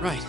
Right.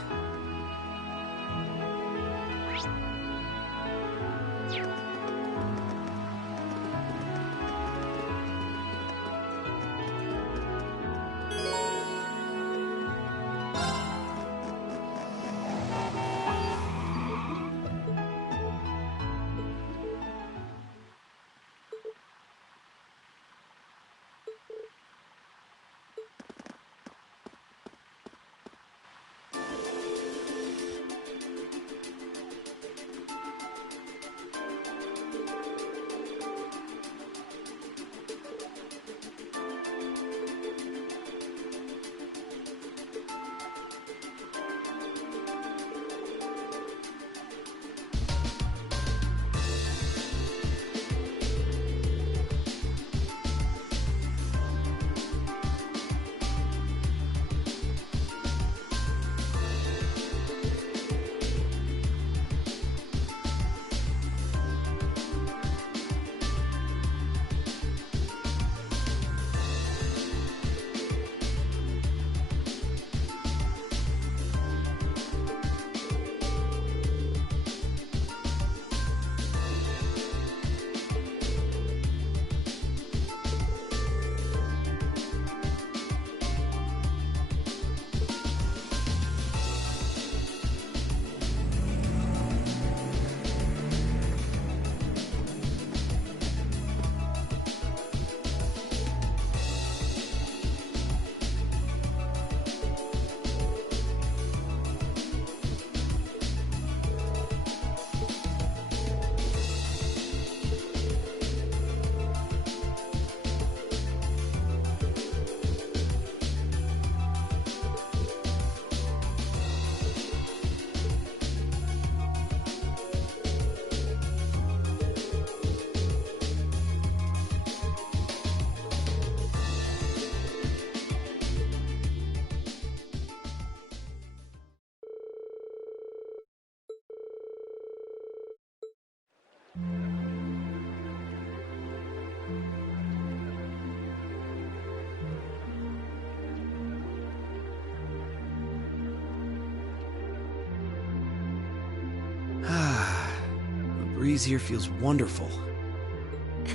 The breeze here feels wonderful.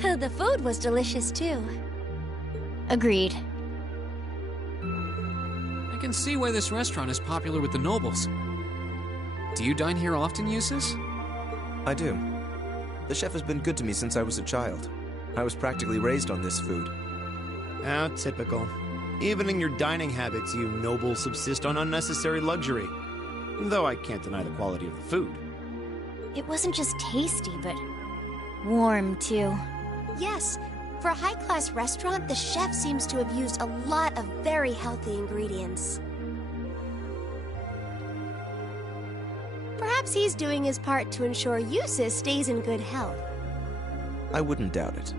The food was delicious too. Agreed. I can see why this restaurant is popular with the nobles. Do you dine here often, Eustace? I do. The chef has been good to me since I was a child. I was practically raised on this food. How typical. Even in your dining habits, you nobles subsist on unnecessary luxury. Though I can't deny the quality of the food. It wasn't just tasty, but warm too. Yes, for a high-class restaurant, the chef seems to have used a lot of very healthy ingredients. Perhaps he's doing his part to ensure Eustace stays in good health. I wouldn't doubt it.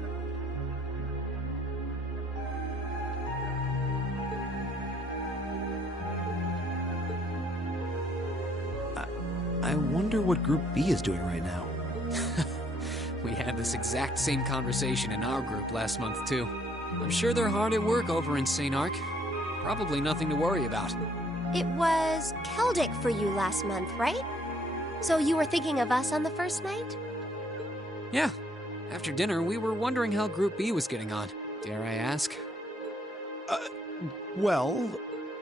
I wonder what Group B is doing right now. We had this exact same conversation in our group last month, too. I'm sure they're hard at work over in St. Ark. Probably nothing to worry about. It was Celtic for you last month, right? So you were thinking of us on the first night? Yeah. After dinner, we were wondering how Group B was getting on. Dare I ask? Well...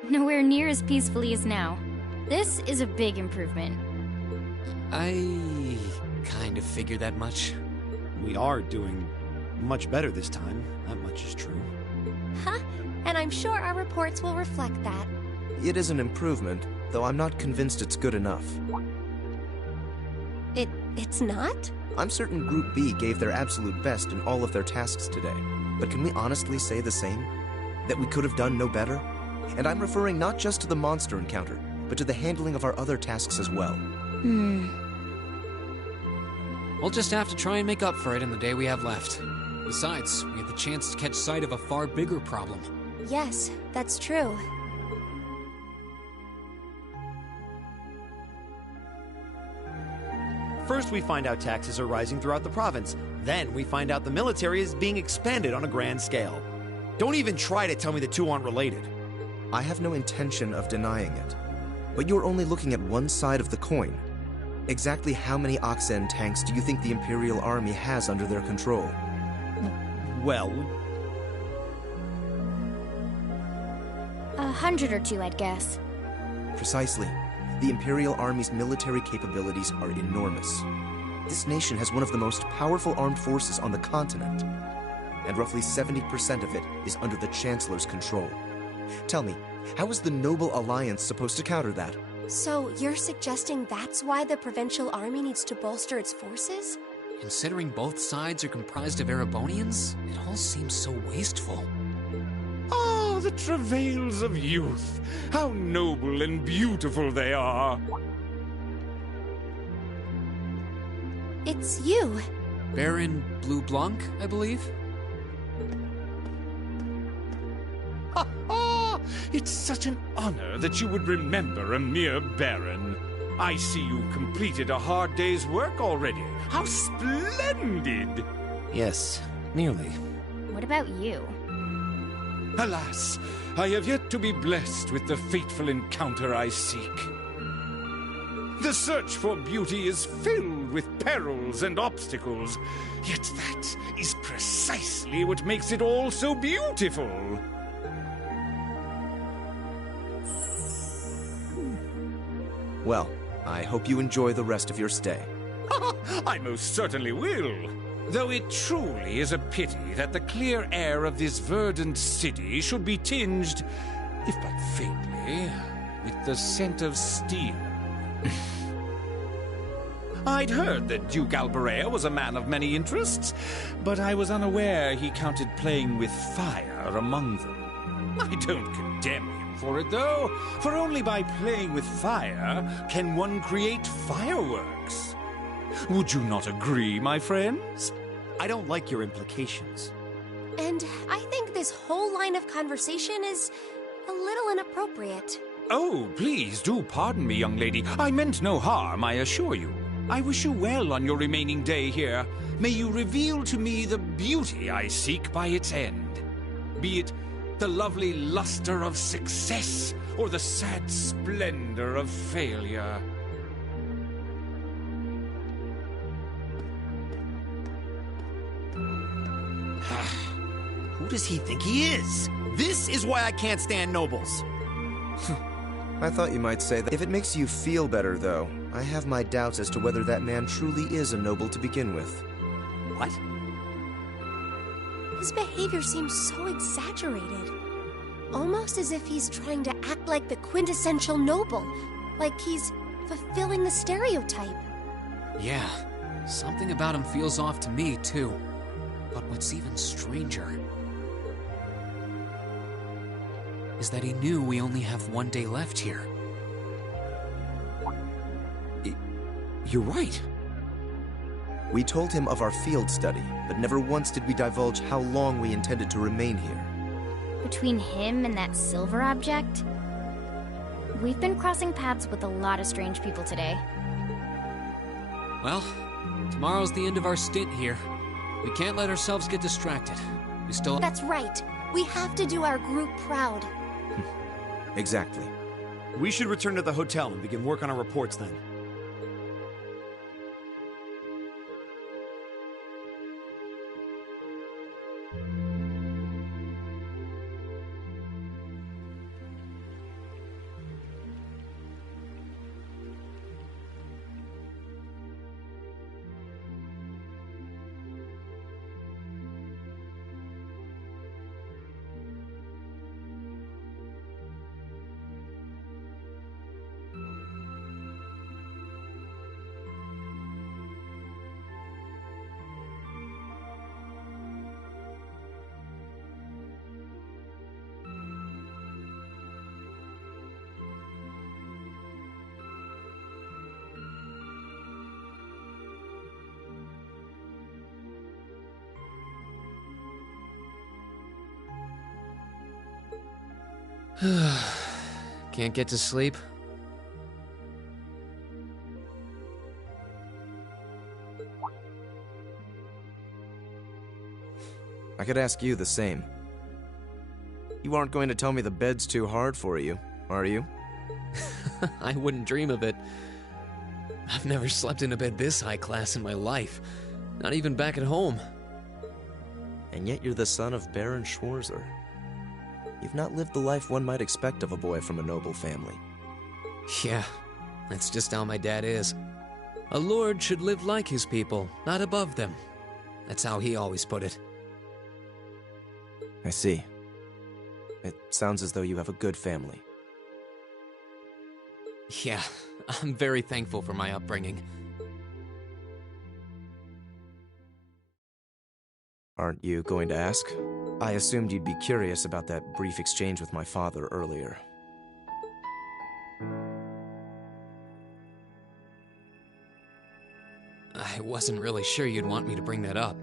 Nowhere near as peacefully as now. This is a big improvement. I kind of figured that much. We are doing much better this time. That much is true. Huh? And I'm sure our reports will reflect that. It is an improvement, though I'm not convinced it's good enough. It's not? I'm certain Group B gave their absolute best in all of their tasks today. But can we honestly say the same? That we could have done no better? And I'm referring not just to the monster encounter, but to the handling of our other tasks as well. We'll just have to try and make up for it in the day we have left. Besides, we have the chance to catch sight of a far bigger problem. Yes, that's true. First we find out taxes are rising throughout the province. Then we find out the military is being expanded on a grand scale. Don't even try to tell me the two aren't related. I have no intention of denying it. But you're only looking at one side of the coin. Exactly how many Oxen tanks do you think the Imperial Army has under their control? Well, 100 or two, I'd guess. Precisely. The Imperial Army's military capabilities are enormous. This nation has one of the most powerful armed forces on the continent, and roughly 70% of it is under the Chancellor's control. Tell me, how is the Noble Alliance supposed to counter that? So you're suggesting that's why the Provincial Army needs to bolster its forces? Considering both sides are comprised of Erebonians, it all seems so wasteful. Ah, the travails of youth. How noble and beautiful they are. It's you. Baron Blue Blanc, I believe? Ha ha! It's such an honor that you would remember a mere baron. I see you completed a hard day's work already. How splendid! yes, nearly. What about you? Alas, I have yet to be blessed with the fateful encounter I seek. The search for beauty is filled with perils and obstacles, yet that is precisely what makes it all so beautiful. Well, I hope you enjoy the rest of your stay. I most certainly will. Though it truly is a pity that the clear air of this verdant city should be tinged, if but faintly, with the scent of steel. I'd heard that Duke Alberea was a man of many interests, but I was unaware he counted playing with fire among them. I don't condemn him for it, though, for only by playing with fire can one create fireworks. Would you not agree, my friends? I don't like your implications. And I think this whole line of conversation is a little inappropriate. Oh, please do pardon me, young lady. I meant no harm, I assure you. I wish you well on your remaining day here. May you reveal to me the beauty I seek by its end. Be it the lovely luster of success or the sad splendor of failure. Who does he think he is? This is why I can't stand nobles. I thought you might say that. If it makes you feel better, though, I have my doubts as to whether that man truly is a noble to begin with. What? His behavior seems so exaggerated. Almost as if he's trying to act like the quintessential noble. Like he's fulfilling the stereotype. Yeah, something about him feels off to me, too. But what's even stranger is that he knew we only have one day left here. You're right. We told him of our field study, but never once did we divulge how long we intended to remain here. Between him and that silver object? We've been crossing paths with a lot of strange people today. Well, tomorrow's the end of our stint here. We can't let ourselves get distracted. We still... That's right. We have to do our group proud. Exactly. We should return to the hotel and begin work on our reports then. Can't get to sleep? I could ask you the same. You aren't going to tell me the bed's too hard for you, are you? I wouldn't dream of it. I've never slept in a bed this high class in my life. Not even back at home. And yet you're the son of Baron Schwarzer. You've not lived the life one might expect of a boy from a noble family. Yeah, that's just how my dad is. A lord should live like his people, not above them. That's how he always put it. I see. It sounds as though you have a good family. Yeah, I'm very thankful for my upbringing. Aren't you going to ask? I assumed you'd be curious about that brief exchange with my father earlier. I wasn't really sure you'd want me to bring that up.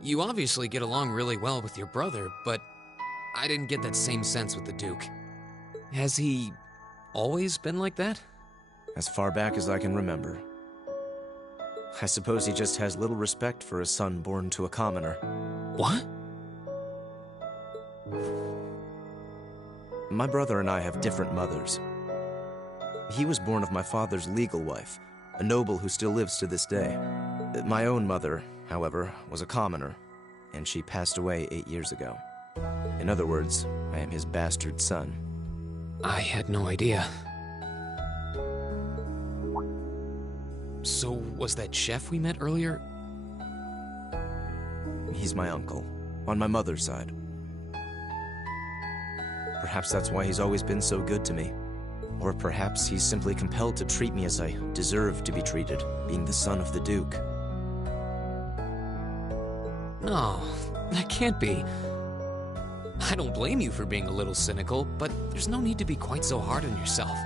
You obviously get along really well with your brother, but I didn't get that same sense with the Duke. Has he always been like that? As far back as I can remember. I suppose he just has little respect for a son born to a commoner. What? My brother and I have different mothers. He was born of my father's legal wife, a noble who still lives to this day. My own mother, however, was a commoner, and she passed away 8 years ago. In other words, I am his bastard son. I had no idea. So, was that chef we met earlier? He's my uncle, on my mother's side. Perhaps that's why he's always been so good to me. Or perhaps he's simply compelled to treat me as I deserve to be treated, being the son of the Duke. No, that can't be. I don't blame you for being a little cynical, but there's no need to be quite so hard on yourself.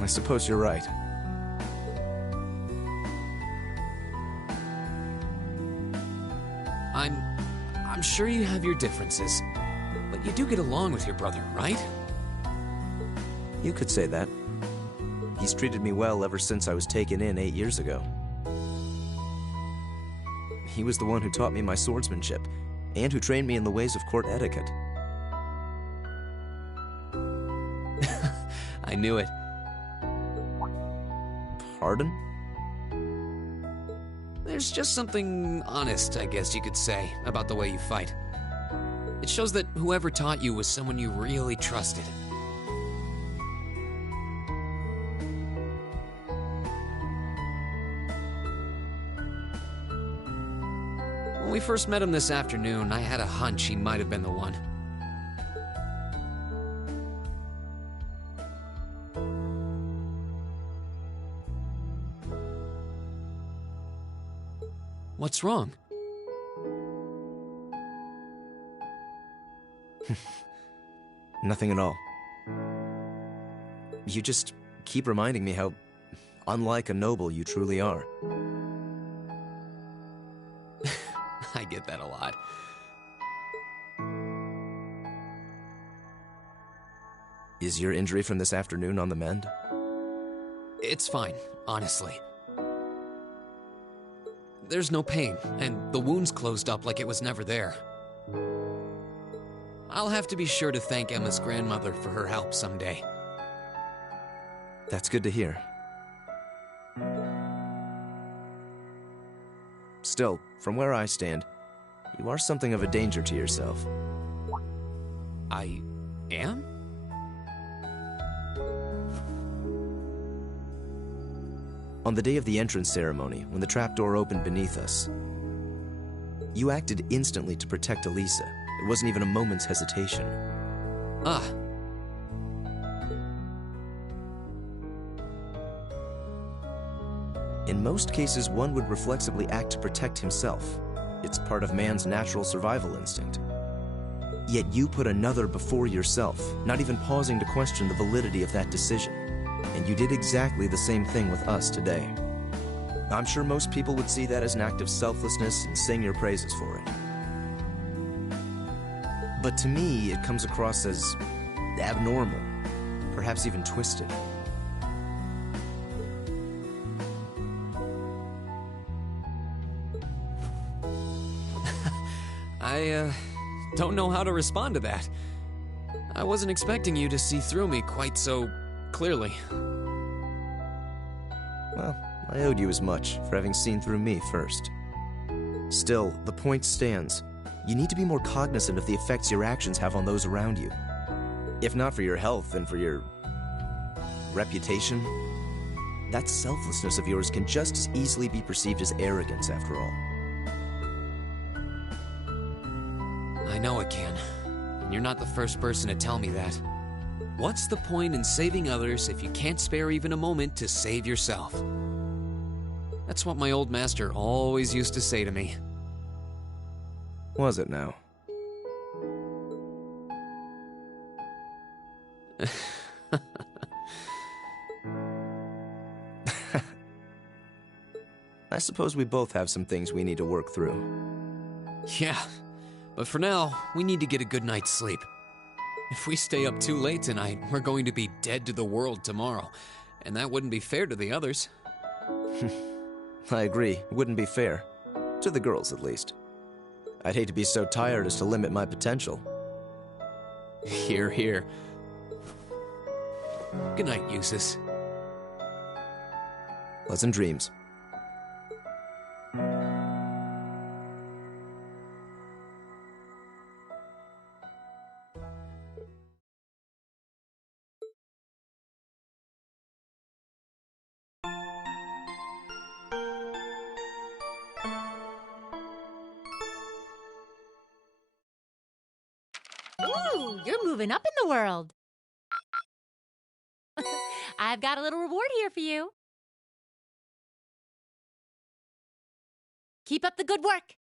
I suppose you're right. I'm sure you have your differences, but you do get along with your brother, right? You could say that. He's treated me well ever since I was taken in 8 years ago. He was the one who taught me my swordsmanship, and who trained me in the ways of court etiquette. I knew it. Pardon? There's just something honest, I guess you could say, about the way you fight. It shows that whoever taught you was someone you really trusted. When we first met him this afternoon, I had a hunch he might have been the one. What's wrong? Nothing at all. You just keep reminding me how unlike a noble you truly are. I get that a lot. Is your injury from this afternoon on the mend? It's fine, honestly. There's no pain, and the wound's closed up like it was never there. I'll have to be sure to thank Emma's grandmother for her help someday. That's good to hear. Still, from where I stand, you are something of a danger to yourself. I am? On the day of the entrance ceremony, when the trapdoor opened beneath us, you acted instantly to protect Elisa. It wasn't even a moment's hesitation. Ah. In most cases, one would reflexively act to protect himself. It's part of man's natural survival instinct. Yet you put another before yourself, not even pausing to question the validity of that decision. And you did exactly the same thing with us today. I'm sure most people would see that as an act of selflessness and sing your praises for it. But to me, it comes across as abnormal, perhaps even twisted. I don't know how to respond to that. I wasn't expecting you to see through me quite so clearly. Well, I owed you as much for having seen through me first. Still, the point stands. You need to be more cognizant of the effects your actions have on those around you. If not for your health and for your reputation, that selflessness of yours can just as easily be perceived as arrogance after all. I know it can. And you're not the first person to tell me that. What's the point in saving others if you can't spare even a moment to save yourself? That's what my old master always used to say to me. Was it now? I suppose we both have some things we need to work through. Yeah, but for now, we need to get a good night's sleep. If we stay up too late tonight, we're going to be dead to the world tomorrow, and that wouldn't be fair to the others. I agree, it wouldn't be fair. To the girls, at least. I'd hate to be so tired as to limit my potential. Hear, hear. Good night, Eustace. Pleasant dreams. Ooh, you're moving up in the world. I've got a little reward here for you. Keep up the good work.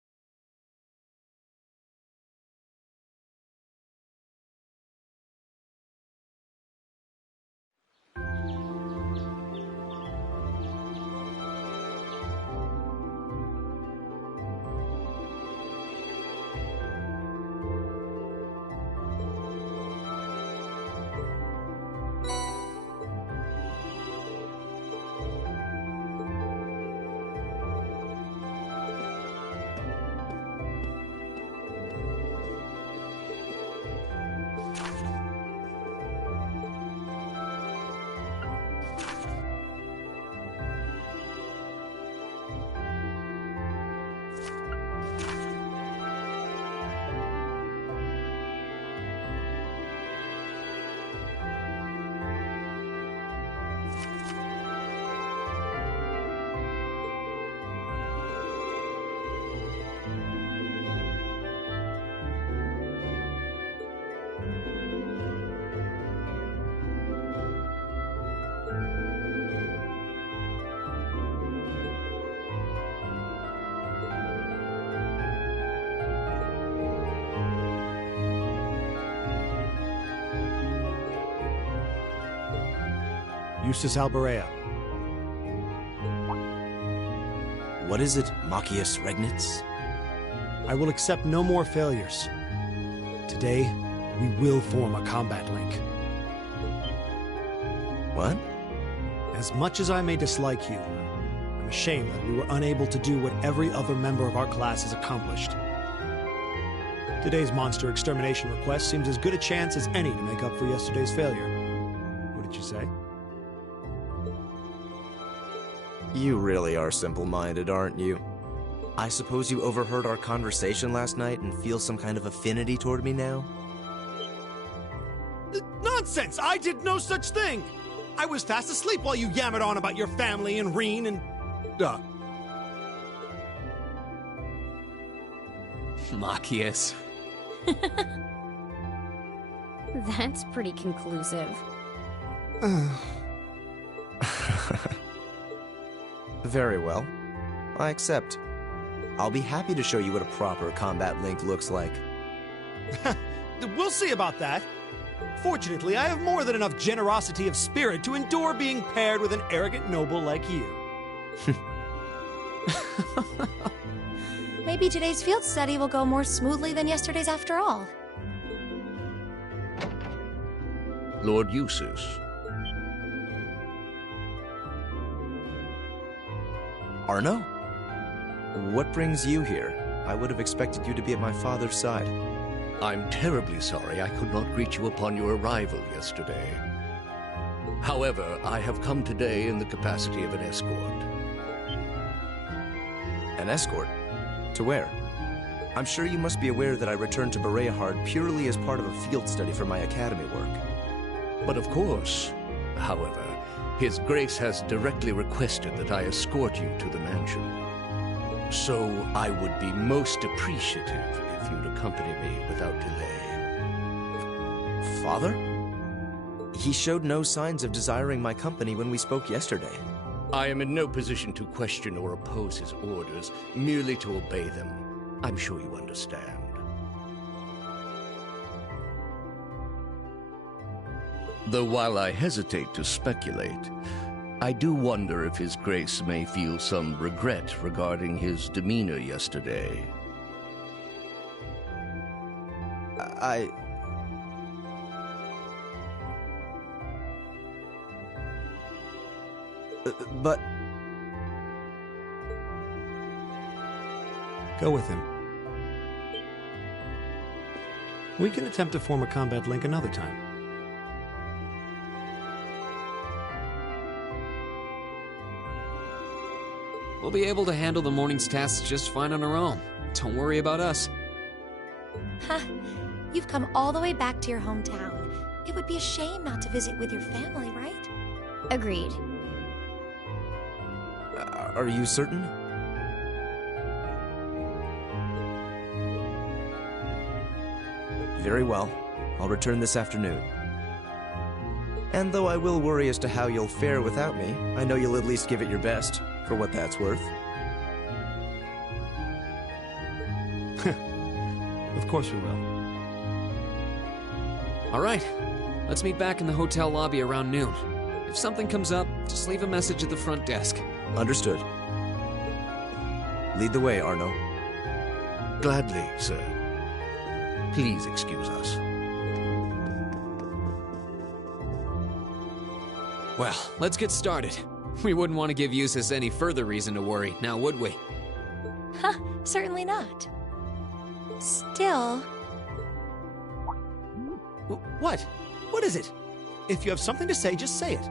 Eustace Alberea. What is it, Machias Regnitz? I will accept no more failures. Today, we will form a combat link. What? As much as I may dislike you, I'm ashamed that we were unable to do what every other member of our class has accomplished. Today's monster extermination request seems as good a chance as any to make up for yesterday's failure. What did you say? You really are simple-minded, aren't you? I suppose you overheard our conversation last night and feel some kind of affinity toward me now? Nonsense! I did no such thing! I was fast asleep while you yammered on about your family and Reen and... Machias. That's pretty conclusive. Very well. I accept. I'll be happy to show you what a proper combat link looks like. We'll see about that. Fortunately, I have more than enough generosity of spirit to endure being paired with an arrogant noble like you. Maybe today's field study will go more smoothly than yesterday's after all. Lord Eustace. Arno? What brings you here? I would have expected you to be at my father's side. I'm terribly sorry I could not greet you upon your arrival yesterday. However, I have come today in the capacity of an escort. An escort? To where? I'm sure you must be aware that I returned to Bereahard purely as part of a field study for my academy work. But of course, however, His Grace has directly requested that I escort you to the mansion. So I would be most appreciative if you'd accompany me without delay. Father? He showed no signs of desiring my company when we spoke yesterday. I am in no position to question or oppose his orders, merely to obey them. I'm sure you understand. Though while I hesitate to speculate, I do wonder if His Grace may feel some regret regarding his demeanor yesterday. But... Go with him. We can attempt to form a combat link another time. We'll be able to handle the morning's tasks just fine on our own. Don't worry about us. Ha! You've come all the way back to your hometown. It would be a shame not to visit with your family, right? Agreed. Are you certain? Very well. I'll return this afternoon. And though I will worry as to how you'll fare without me, I know you'll at least give it your best, for what that's worth. Of course we will. All right, let's meet back in the hotel lobby around noon. If something comes up, just leave a message at the front desk. Understood. Lead the way, Arno. Gladly, sir. Please excuse us. Well, let's get started. We wouldn't want to give Eustace any further reason to worry, now would we? Huh, certainly not. Still... What? What is it? If you have something to say, just say it.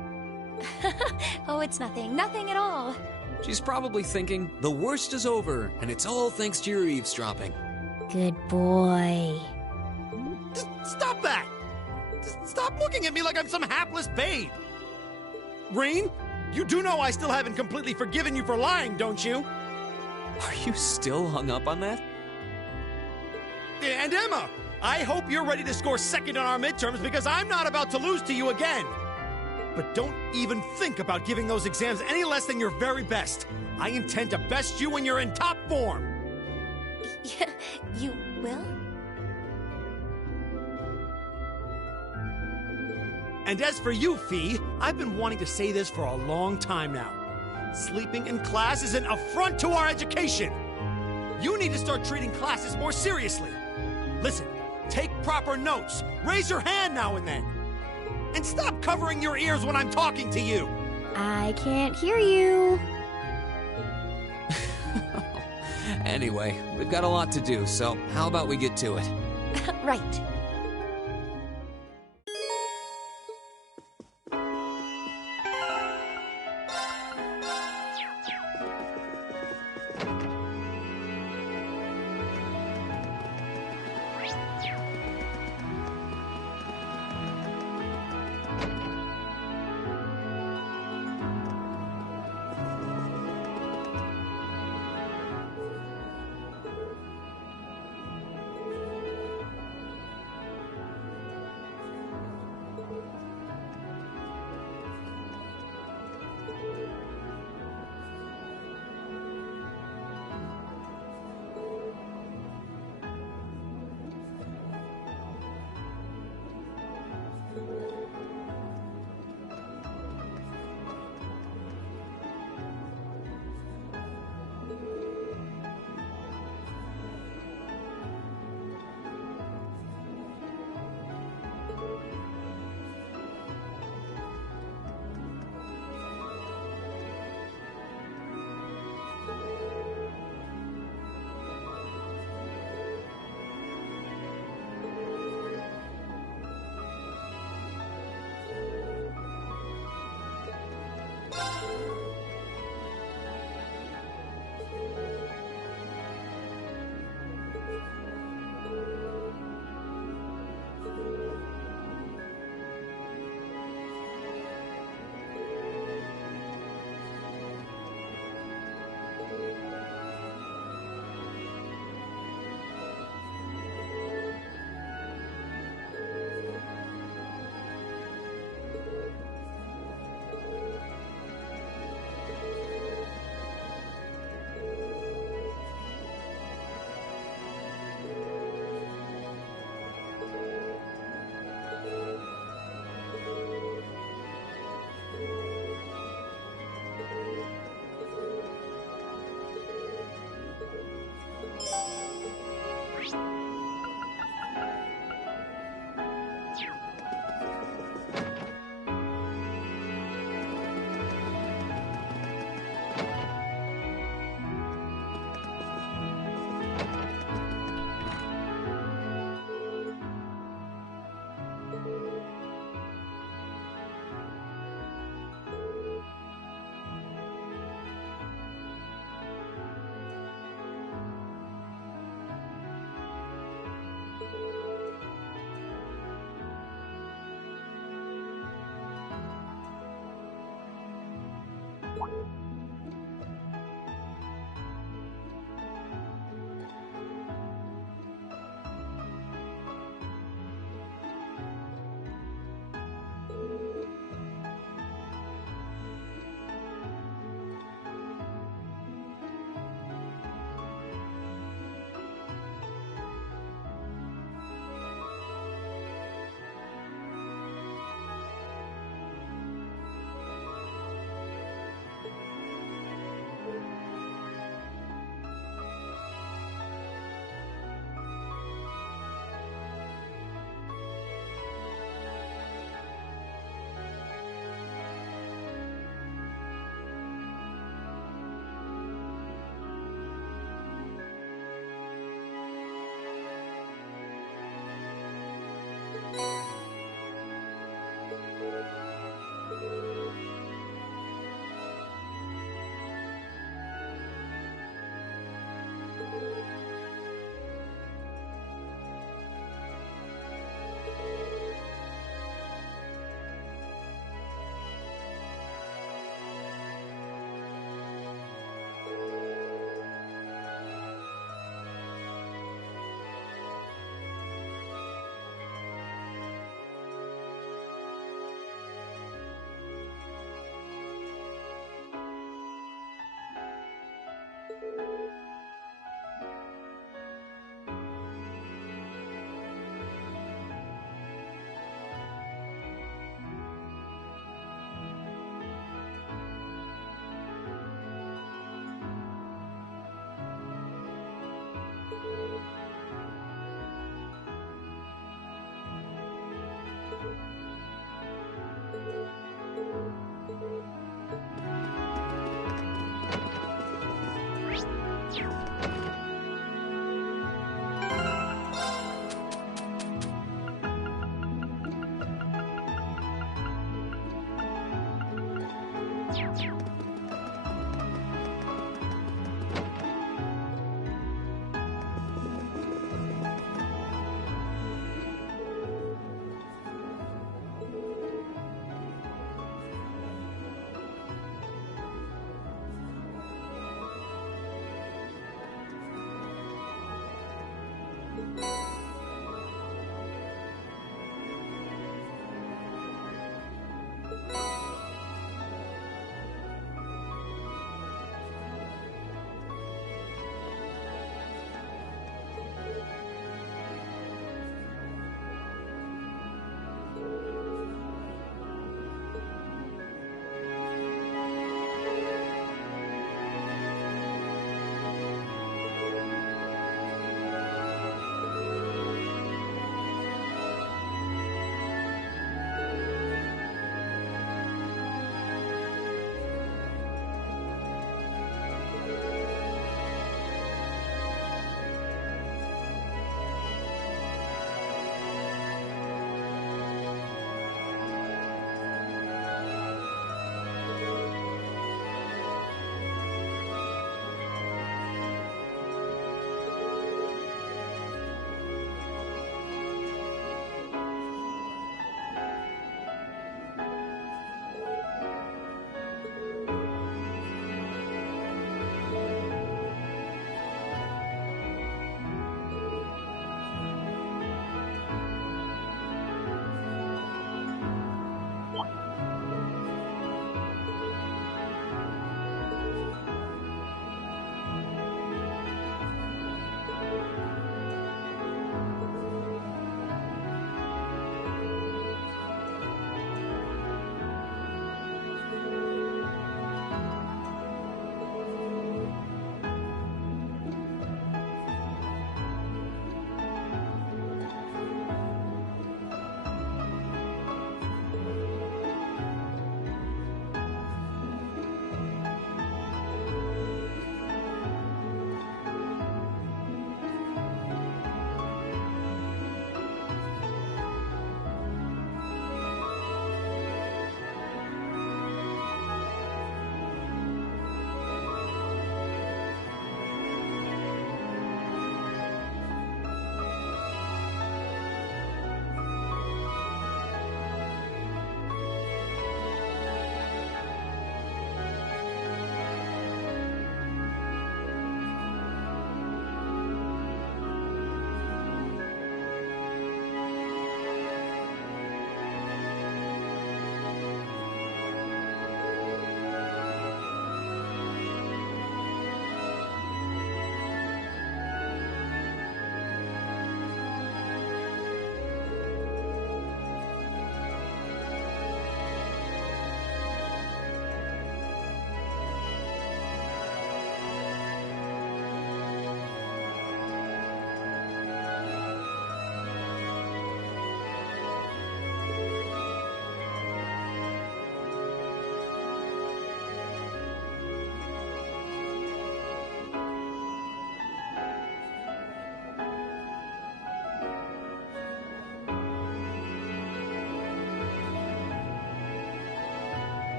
Oh, it's nothing. Nothing at all. She's probably thinking, the worst is over, and it's all thanks to your eavesdropping. Good boy. Just stop that! Just stop looking at me like I'm some hapless babe! Rain, you do know I still haven't completely forgiven you for lying, don't you? Are you still hung up on that? And Emma, I hope you're ready to score second on our midterms because I'm not about to lose to you again. But don't even think about giving those exams any less than your very best. I intend to best you when you're in top form. Yeah, you will? And as for you, Fee, I've been wanting to say this for a long time now. Sleeping in class is an affront to our education. You need to start treating classes more seriously. Listen, take proper notes. Raise your hand now and then. And stop covering your ears when I'm talking to you. I can't hear you. Anyway, we've got a lot to do, so how about we get to it? Right.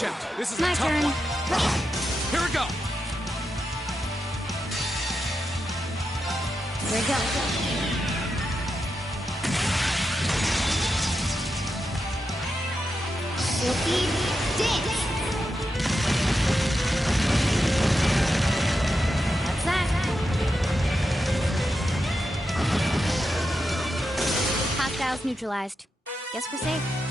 Watch out. This is My a tough turn. one. Here we go. Here we go. Silky dance. That's that. Hostiles neutralized. Guess we're safe.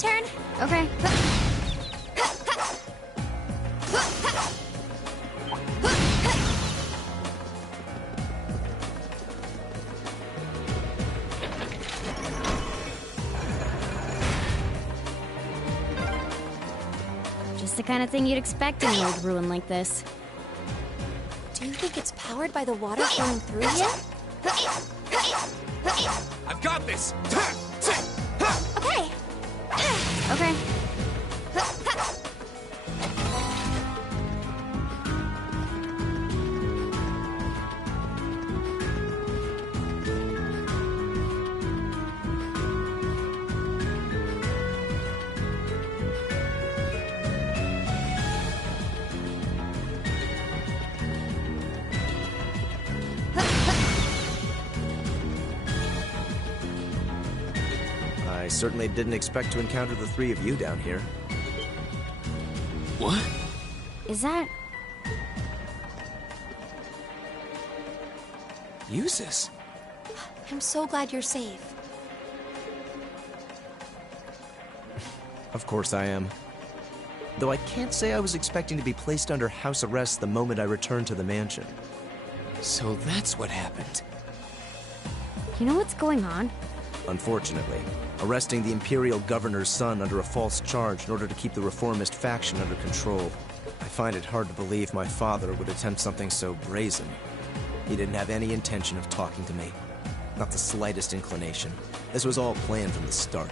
turn. Okay. Just the kind of thing you'd expect in an old ruin like this. Do you think it's powered by the water flowing through here? I've got this! Okay. Okay. I certainly didn't expect to encounter the three of you down here. What? Is that... Eustace? I'm so glad you're safe. Of course I am. Though I can't say I was expecting to be placed under house arrest the moment I returned to the mansion. So that's what happened. You know what's going on? Unfortunately, arresting the Imperial Governor's son under a false charge in order to keep the reformist faction under control. I find it hard to believe my father would attempt something so brazen. He didn't have any intention of talking to me. Not the slightest inclination. This was all planned from the start.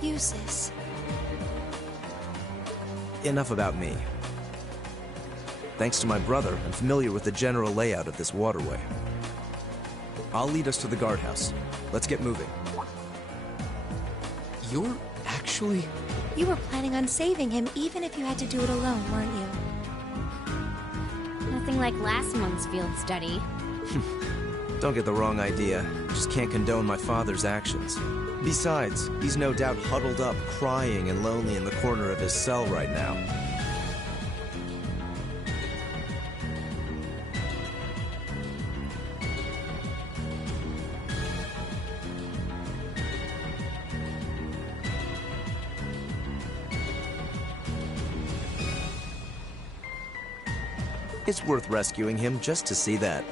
Eustace. Enough about me. Thanks to my brother, I'm familiar with the general layout of this waterway. I'll lead us to the guardhouse. Let's get moving. You're actually... You were planning on saving him even if you had to do it alone, weren't you? Nothing like last month's field study. Don't get the wrong idea. Just can't condone my father's actions. Besides, he's no doubt huddled up, crying and lonely in the corner of his cell right now. It's worth rescuing him just to see that.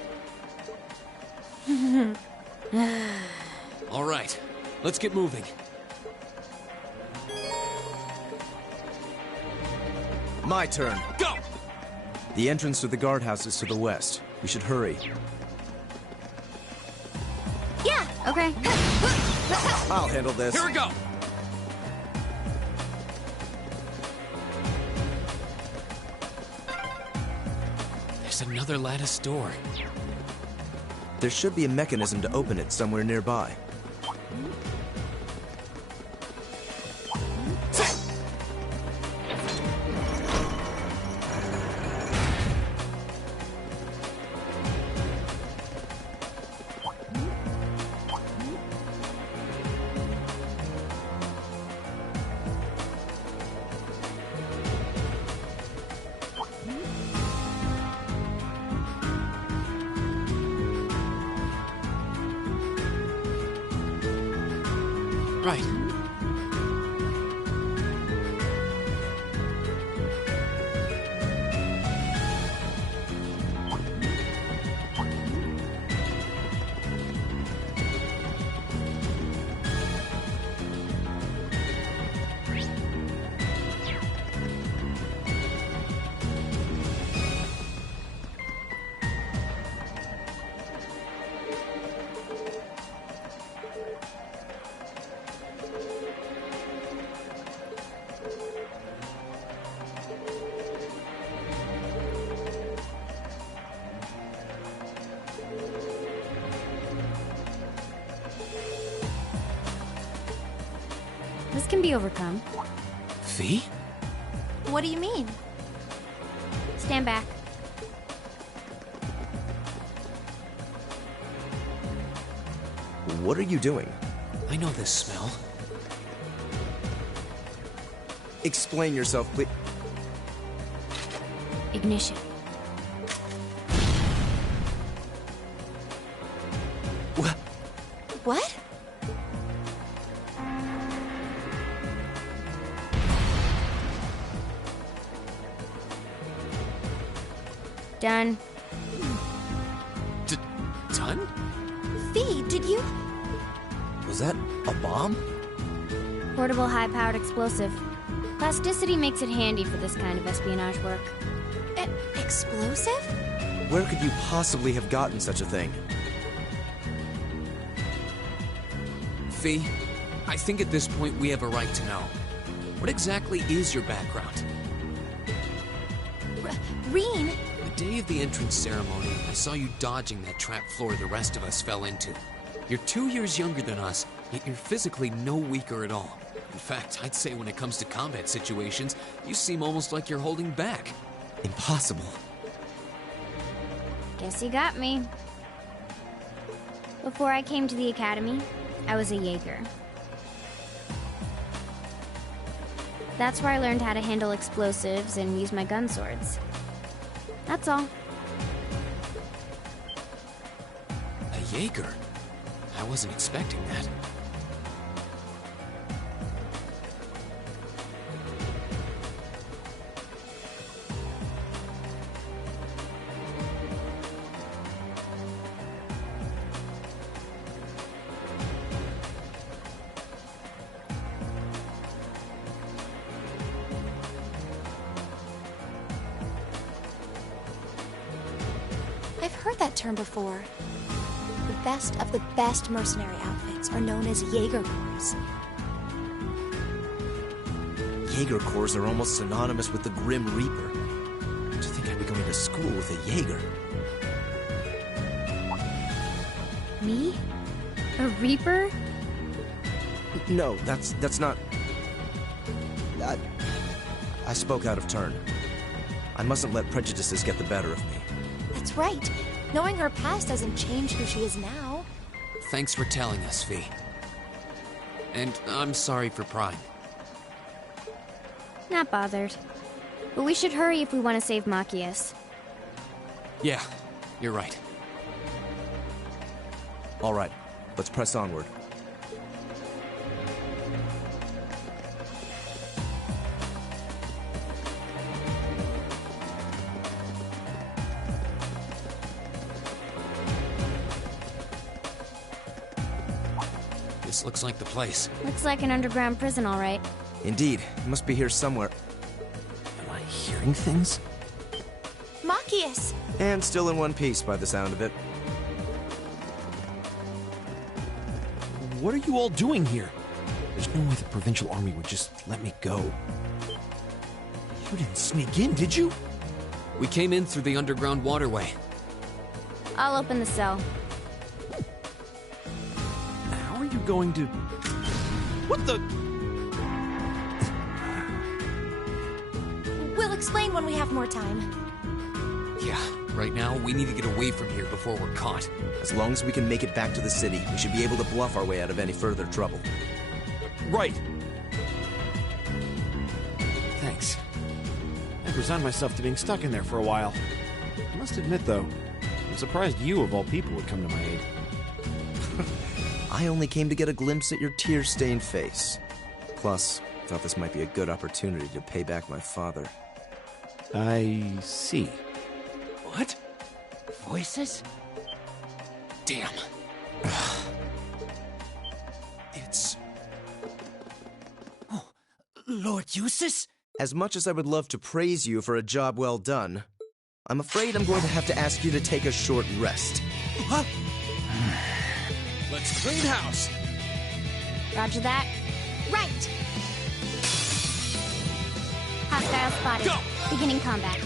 All right, let's get moving. My turn. Go! The entrance to the guardhouse is to the west. We should hurry. Yeah! Okay. I'll handle this. Here we go! There's another lattice door. There should be a mechanism to open it somewhere nearby. Right. This can be overcome. Fee? What do you mean? Stand back. What are you doing? I know this smell. Explain yourself, please. Ignition. What? Done. Done? Fee, did you? Was that a bomb? Portable high-powered explosive. Plasticity makes it handy for this kind of espionage work. Explosive? Where could you possibly have gotten such a thing? Fee, I think at this point we have a right to know. What exactly is your background? Reen? The day of the entrance ceremony, I saw you dodging that trap floor the rest of us fell into. You're 2 years younger than us, yet you're physically no weaker at all. In fact, I'd say when it comes to combat situations, you seem almost like you're holding back. Impossible. Guess you got me. Before I came to the academy, I was a Jaeger. That's where I learned how to handle explosives and use my gun swords. That's all. A Jaeger? I wasn't expecting that. I've heard that term before. The best of the best mercenary outfits are known as Jaeger Corps. Jaeger Corps are almost synonymous with the Grim Reaper. To think I'd be going to school with a Jaeger. Me? A Reaper? No, that's not... I spoke out of turn. I mustn't let prejudices get the better of me. That's right. Knowing her past doesn't change who she is now. Thanks for telling us, Fee. And I'm sorry for prying. Not bothered. But we should hurry if we want to save Machias. Yeah, you're right. All right, let's press onward. This looks like the place. Looks like an underground prison, all right. Indeed, it must be here somewhere. Am I hearing things? Machias! And still in one piece by the sound of it. What are you all doing here? There's no way the Provincial Army would just let me go. You didn't sneak in, did you? We came in through the underground waterway. I'll open the cell. How are you going to... What the... We'll explain when we have more time. Yeah, right now we need to get away from here before we're caught. As long as we can make it back to the city, we should be able to bluff our way out of any further trouble. Right. Thanks. I'd resigned myself to being stuck in there for a while. I must admit, though, I'm surprised you, of all people, would come to my aid. I only came to get a glimpse at your tear-stained face. Plus, I thought this might be a good opportunity to pay back my father. I see. What? Voices? Damn. It's... Oh, Lord Eustace? As much as I would love to praise you for a job well done, I'm afraid I'm going to have to ask you to take a short rest. Huh? Let's clean house. Roger that. Right! Hostile spotted. Go! Beginning combat.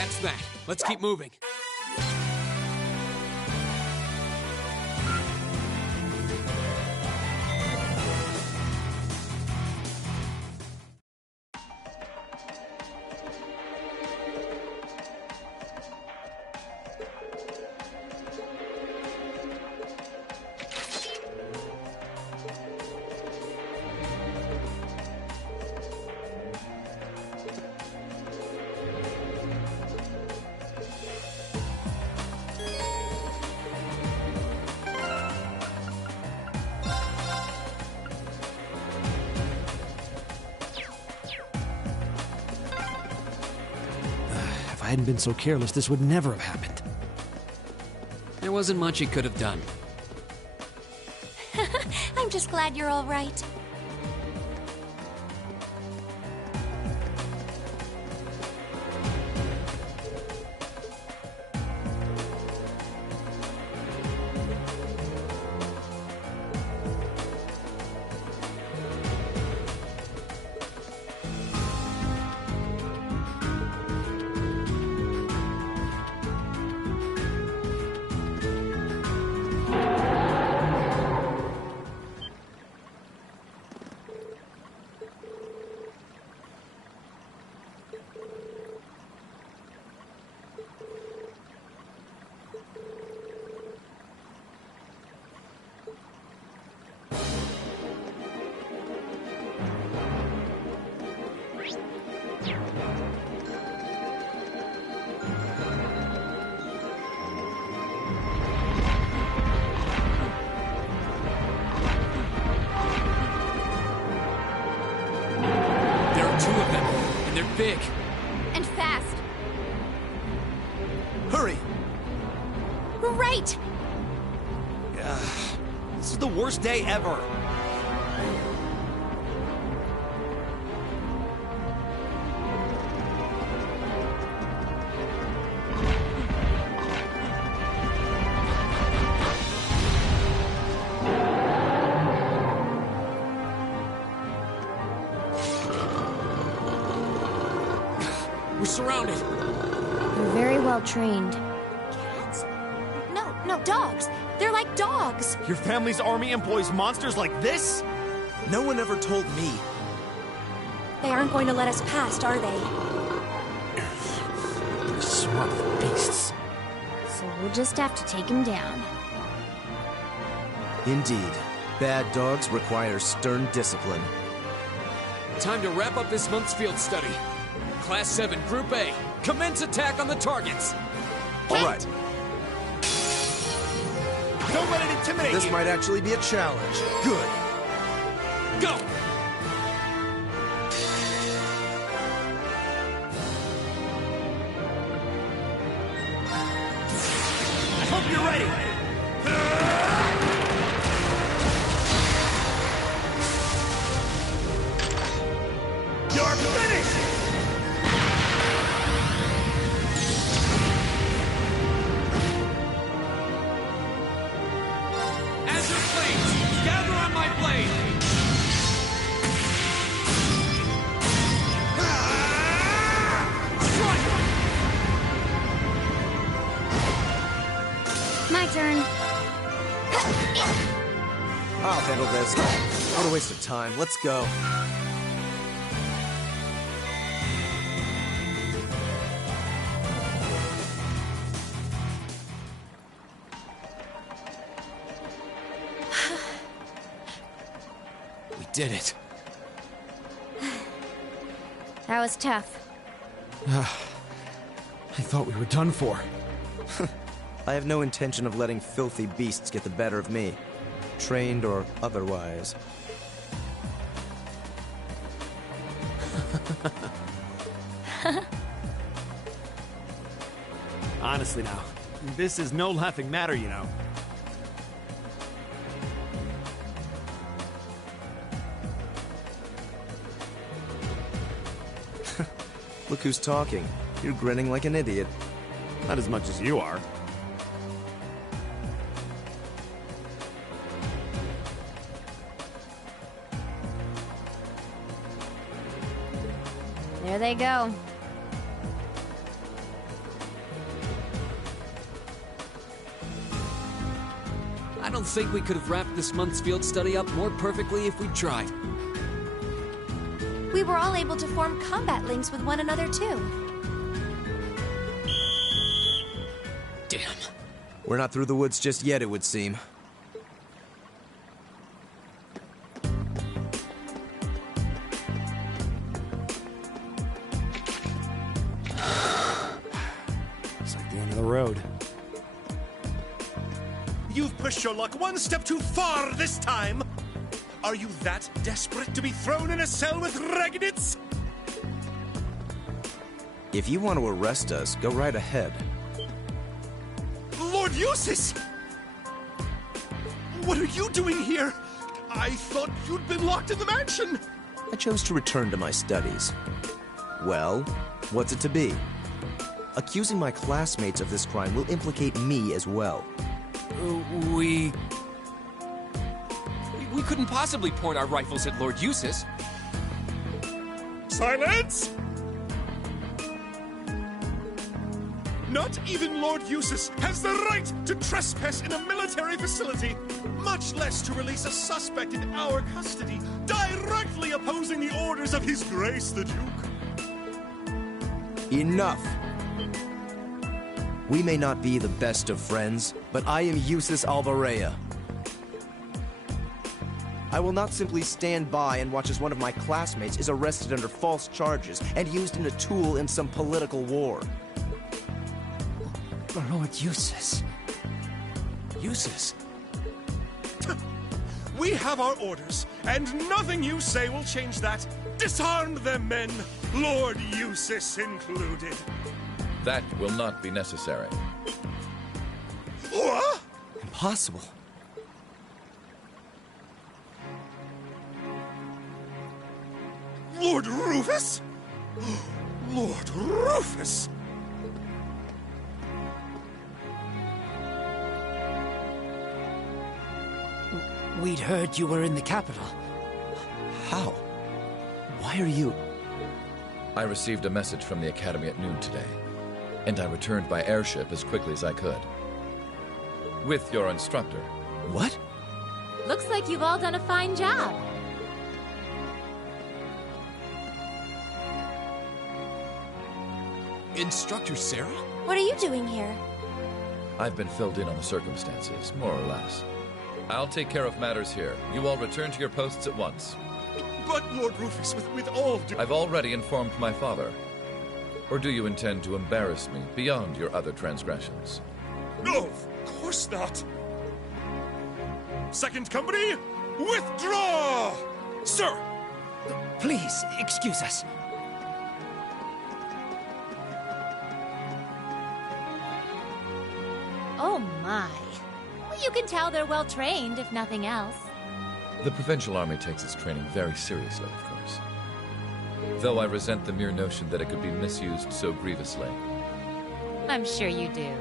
That's that. Let's keep moving. If I hadn't been so careless, this would never have happened. There wasn't much he could have done. I'm just glad you're all right. Big. And fast. Hurry! Right! This is the worst day ever. We're surrounded. You're very well trained. Cats? No, dogs. They're like dogs. Your family's army employs monsters like this? No one ever told me. They aren't going to let us past, are they? They're smart beasts. So we'll just have to take him down. Indeed. Bad dogs require stern discipline. Time to wrap up this month's field study. Class 7, Group A. Commence attack on the targets. All right. Don't let it intimidate This you! might actually be a challenge. Good. Go! I hope you're ready! You're finished! Azure Flames, gather on my blade! Strike! My turn. I'll handle this. What a waste of time. Let's go. We did it. That was tough. I thought we were done for. I have no intention of letting filthy beasts get the better of me. Trained or otherwise. Honestly now, this is no laughing matter, you know. Look who's talking. You're grinning like an idiot. Not as much as you are. There they go. don't think we could have wrapped this month's field study up more perfectly if we'd tried. We were all able to form combat links with one another, too. Damn. We're not through the woods just yet, it would seem. It's like the end of the road. You've pushed your luck one step too far this time! Are you that desperate to be thrown in a cell with Ragnitz? If you want to arrest us, go right ahead. Lord Eustace! What are you doing here? I thought you'd been locked in the mansion! I chose to return to my studies. Well, what's it to be? Accusing my classmates of this crime will implicate me as well. We couldn't possibly point our rifles at Lord Eustace. Silence! Not even Lord Eustace has the right to trespass in a military facility, much less to release a suspect in our custody, directly opposing the orders of His Grace the Duke. Enough! We may not be the best of friends, but I am Eustace Alvarea. I will not simply stand by and watch as one of my classmates is arrested under false charges and used in a tool in some political war. Lord Eustace. Eustace? We have our orders, and nothing you say will change that. Disarm them, men, Lord Eustace included. That will not be necessary. What? Impossible. Lord Rufus? Lord Rufus! We'd heard you were in the capital. How? Why are you... I received a message from the Academy at noon today, and I returned by airship as quickly as I could. With your instructor. What? Looks like you've all done a fine job. Instructor Sarah? What are you doing here? I've been filled in on the circumstances, more or less. I'll take care of matters here. You all return to your posts at once. But, Lord Rufus, with all due... I've already informed my father. Or do you intend to embarrass me beyond your other transgressions? No, of course not. Second company, withdraw! Sir! Please, excuse us. Oh my. Well, you can tell they're well trained, if nothing else. The Provincial Army takes its training very seriously, of course. Though I resent the mere notion that it could be misused so grievously. I'm sure you do.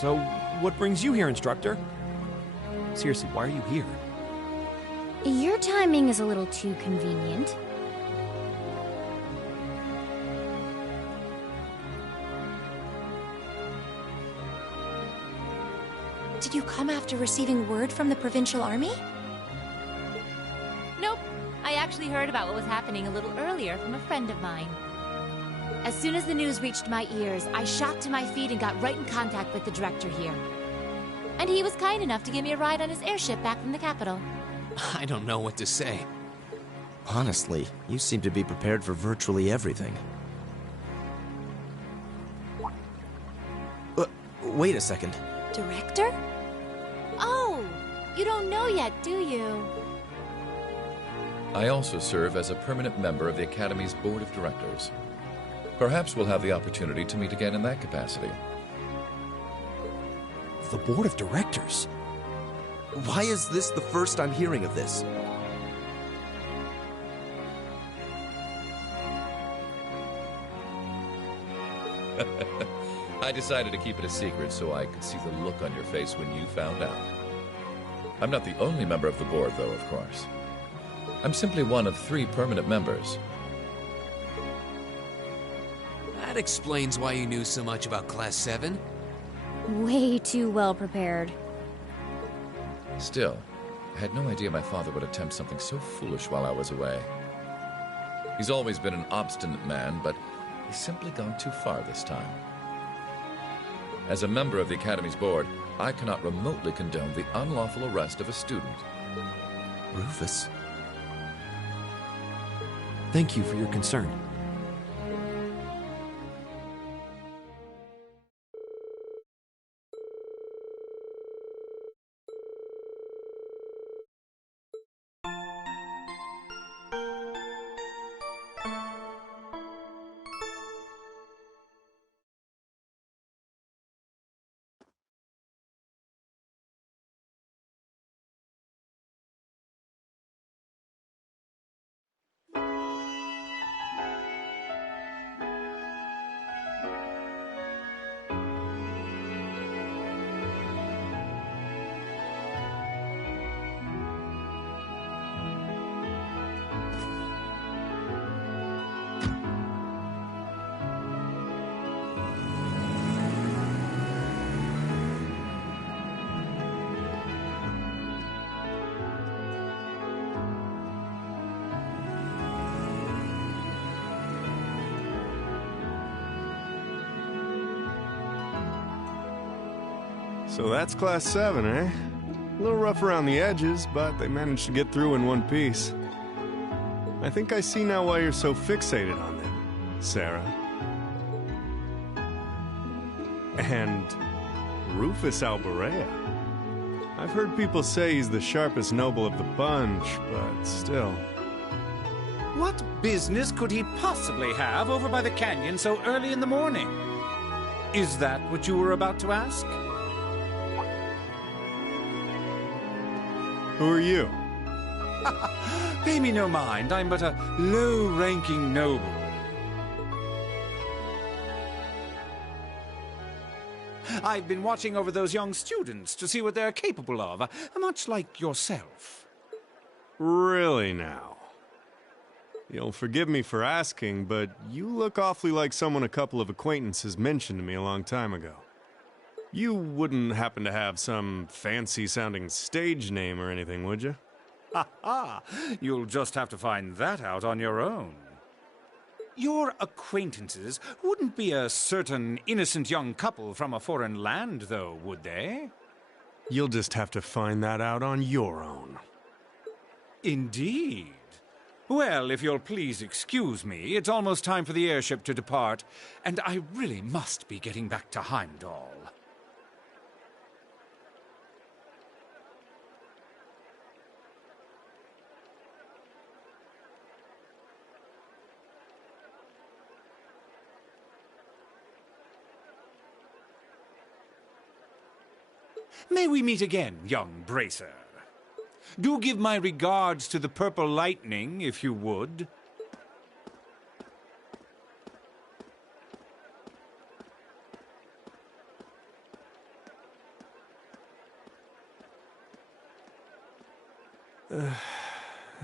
So, what brings you here, Instructor? Seriously, why are you here? Your timing is a little too convenient. Did you come after receiving word from the Provincial Army? Nope. I actually heard about what was happening a little earlier from a friend of mine. As soon as the news reached my ears, I shot to my feet and got right in contact with the director here. And he was kind enough to give me a ride on his airship back from the capital. I don't know what to say. Honestly, you seem to be prepared for virtually everything. Wait a second. Director? Oh, you don't know yet, do you? I also serve as a permanent member of the Academy's Board of Directors. Perhaps we'll have the opportunity to meet again in that capacity. The Board of Directors? Why is this the first I'm hearing of this? I decided to keep it a secret so I could see the look on your face when you found out. I'm not the only member of the board, though, of course. I'm simply one of 3 permanent members. That explains why you knew so much about Class 7. way too well prepared. Still, I had no idea my father would attempt something so foolish while I was away. He's always been an obstinate man, but he's simply gone too far this time. As a member of the Academy's board, I cannot remotely condone the unlawful arrest of a student. Rufus. Thank you for your concern. So that's Class 7, eh? A little rough around the edges, but they managed to get through in one piece. I think I see now why you're so fixated on them, Sarah. And Rufus Alborea. I've heard people say he's the sharpest noble of the bunch, but still. What business could he possibly have over by the canyon so early in the morning? Is that what you were about to ask? Who are you? Pay me no mind. I'm but a low-ranking noble. I've been watching over those young students to see what they're capable of, much like yourself. Really now? You'll forgive me for asking, but you look awfully like someone a couple of acquaintances mentioned to me a long time ago. You wouldn't happen to have some fancy-sounding stage name or anything, would you? Ha ha! You'll just have to find that out on your own. Your acquaintances wouldn't be a certain innocent young couple from a foreign land, though, would they? You'll just have to find that out on your own. Indeed. Well, if you'll please excuse me, it's almost time for the airship to depart, and I really must be getting back to Heimdall. May we meet again, young Bracer. Do give my regards to the Purple Lightning, if you would.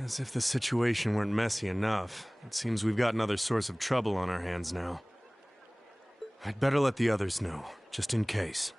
As if the situation weren't messy enough. It seems we've got another source of trouble on our hands now. I'd better let the others know, just in case.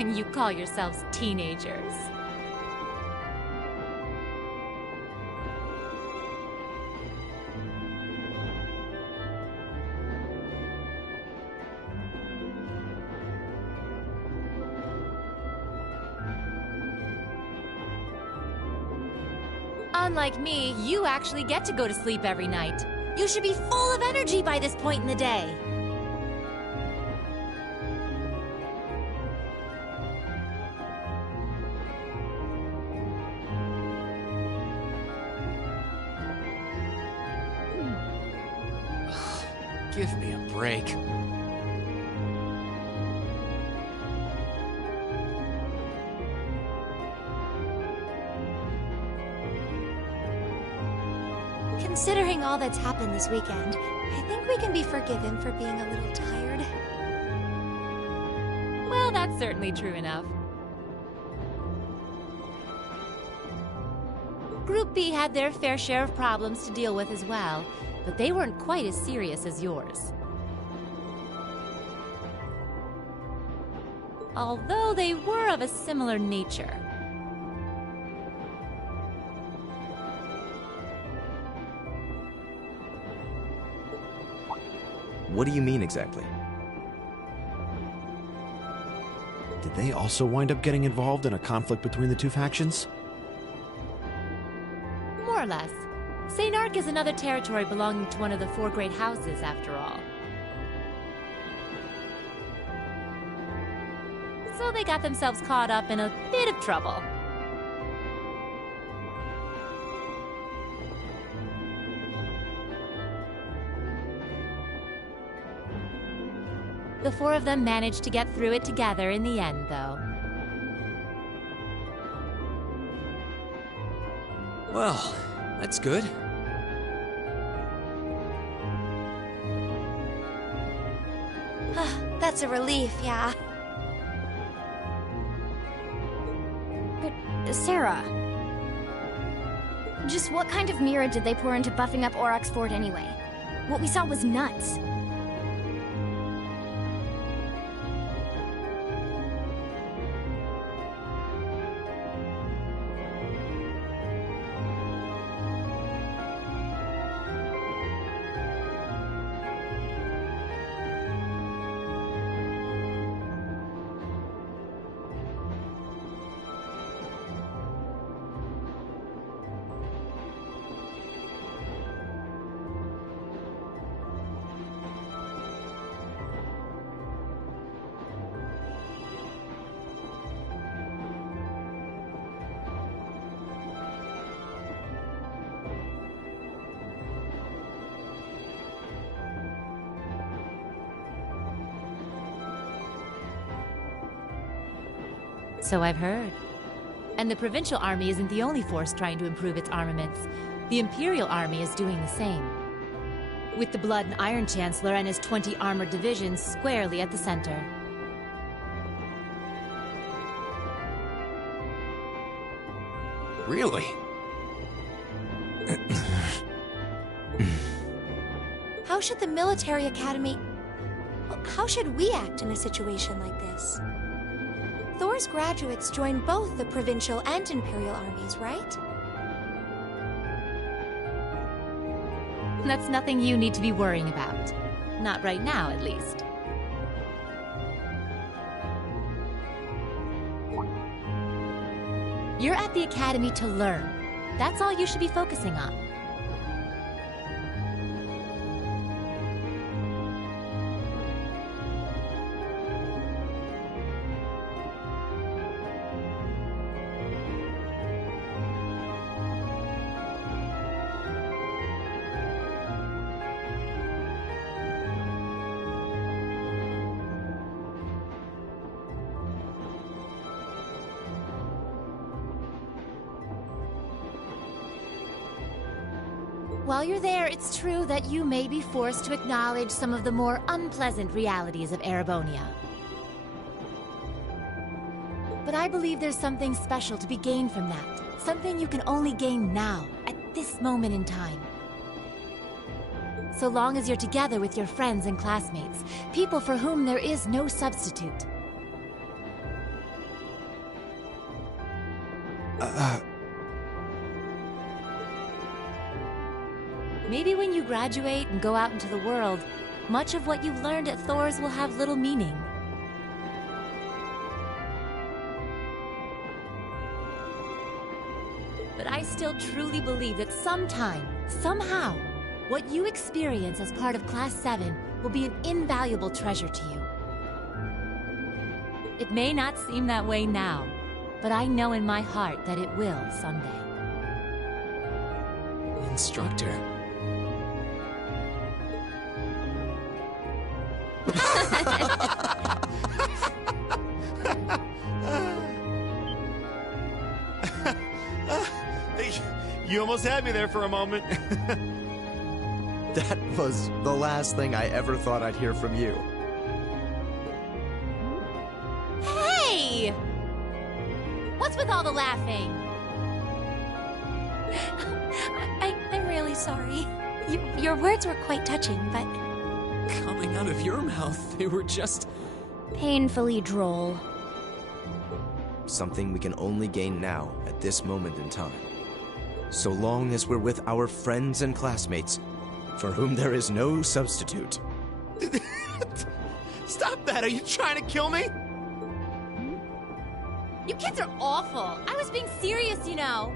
And you call yourselves teenagers. Unlike me, you actually get to go to sleep every night. You should be full of energy by this point in the day. Give me a break. Considering all that's happened this weekend, I think we can be forgiven for being a little tired. Well, that's certainly true enough. Group B had their fair share of problems to deal with as well, but they weren't quite as serious as yours. Although they were of a similar nature. What do you mean exactly? Did they also wind up getting involved in a conflict between the two factions? More or less. St. Ark is another territory belonging to one of the four great houses, after all. So they got themselves caught up in a bit of trouble. The four of them managed to get through it together in the end, though. Well, that's good. That's a relief, yeah. But, Sarah... just what kind of mirror did they pour into buffing up Aurochs Fort anyway? What we saw was nuts. So I've heard. And the Provincial Army isn't the only force trying to improve its armaments. The Imperial Army is doing the same. With the Blood and Iron Chancellor and his 20 armored divisions squarely at the center. Really? How should the military academy... well, how should we act in a situation like this? Thor's graduates join both the Provincial and Imperial armies, right? That's nothing you need to be worrying about. Not right now, at least. You're at the academy to learn. That's all you should be focusing on. While you're there, it's true that you may be forced to acknowledge some of the more unpleasant realities of Erebonia. But I believe there's something special to be gained from that. Something you can only gain now, at this moment in time. So long as you're together with your friends and classmates, people for whom there is no substitute. Maybe when you graduate and go out into the world, much of what you've learned at Thor's will have little meaning. But I still truly believe that sometime, somehow, what you experience as part of Class 7 will be an invaluable treasure to you. It may not seem that way now, but I know in my heart that it will someday. Instructor. You almost had me there for a moment. That was the last thing I ever thought I'd hear from you. Hey! What's with all the laughing? I'm really sorry. Your words were quite touching, but... Coming out of your mouth, they were just... Painfully droll. Something we can only gain now, at this moment in time. So long as we're with our friends and classmates, for whom there is no substitute. Stop that! Are you trying to kill me? You kids are awful. I was being serious, you know.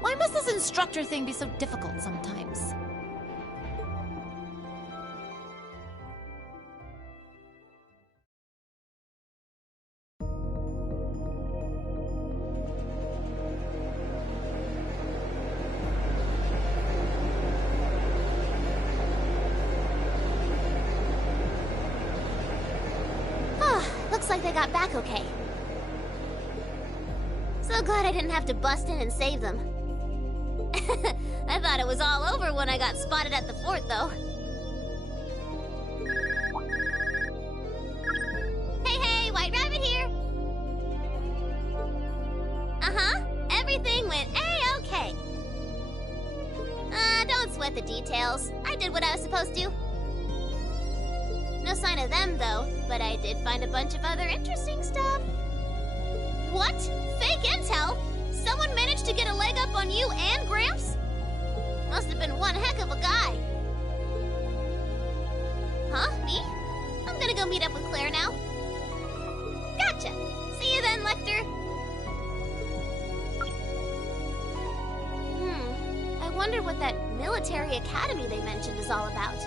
Why must this instructor thing be so difficult sometimes? Looks like they got back okay. So glad I didn't have to bust in and save them. I thought it was all over when I got spotted at the fort, though. Hey, White Rabbit here! Uh-huh, everything went A-okay. Don't sweat the details. I did what I was supposed to. No sign of them, though, but I did find a bunch of other interesting stuff. What? Fake intel? Someone managed to get a leg up on you and Gramps? Must have been one heck of a guy. Huh? Me? I'm gonna go meet up with Claire now. Gotcha! See you then, Lecter! I wonder what that military academy they mentioned is all about.